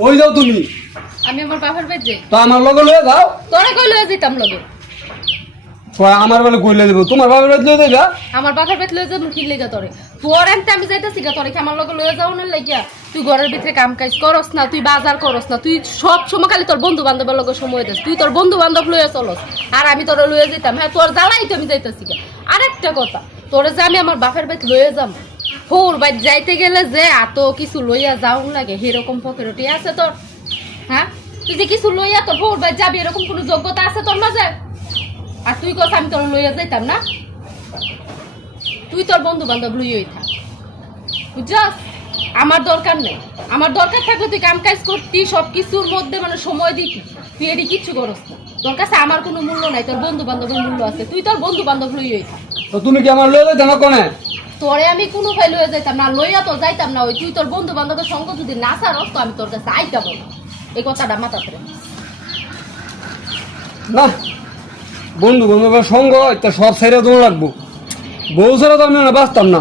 কই যাও তুমি? আমি আমার বাবার বাড়ি যাই তো আমার লগে লয়ে যাও। তোরে কই লয়ে যেতাম লগে? আমার বেলা কই লয়ে দেবো তোমার বাবার বাড়ি লয়ে আমার বাবার বাড়ি লয়ে যাব কি লেগে তোরে। তোর আমি যাইতেছি গা তোরে কি আমার লগে লয়ে যাও না লাগিয়া তুই ঘরের ভিতরে কাম কাজ করস না তুই বাজার করস না তুই সব সময় খালি তোর বন্ধু বান্ধবের লগে সময় দিস। তুই তোর বন্ধু বান্ধব লয়ে চলস। আর আমি তোরে লয়ে যেতাম হ্যাঁ তোর জ্বালাই তো আমি যাইতেছি গা। আরেকটা কথা তোরে যে আমি আমার বাপের বাড়ি লয়ে যাম ফোর বাইর যাইতে গেলে যে এত কিছু লইয়া যাও লাগে, সেরকম পকেরটি আছে তোর। হ্যাঁ? তুই যে কিছু লইয়া তোর ফোর বাইর যাবি, এরকম কোনো যোগ্যতা আছে তোর মাঝে? আর তুই কথা আমি তোর লইয়া যাইতাম না? তুই তোর বন্ধু বান্ধব লইয়াই থাক। বুঝছস? আমার দরকার নেই। আমার দরকার থাকলে তুই কাম কাজ করতি সব কিছুর মধ্যে মানে সময় দিতি। তুই এটি কিচ্ছু করস না। তোর কাছে আমার কোনো মূল্য নাই, তোর বন্ধু বান্ধবের মূল্য আছে। তুই তোর বন্ধু বান্ধব লইয়াই থাক। তো তুমি কি আমার লয়ে যাইতে না কোনে? তোরে আমি কোনো ভাই হয়ে যাইতাম না, লইয়া তো যাইতাম না, ওই তুই তোর বন্ধু বান্ধবের সঙ্গ যদি না ছাড়স, তো আমি তোর কাছে আইতাম না। এই কথাটা মাথাতে। না বন্ধু বান্ধবের সঙ্গ সব ছেড়ে দৌড় রাখব বউ ছাড়া তো আমি বাঁচতাম না।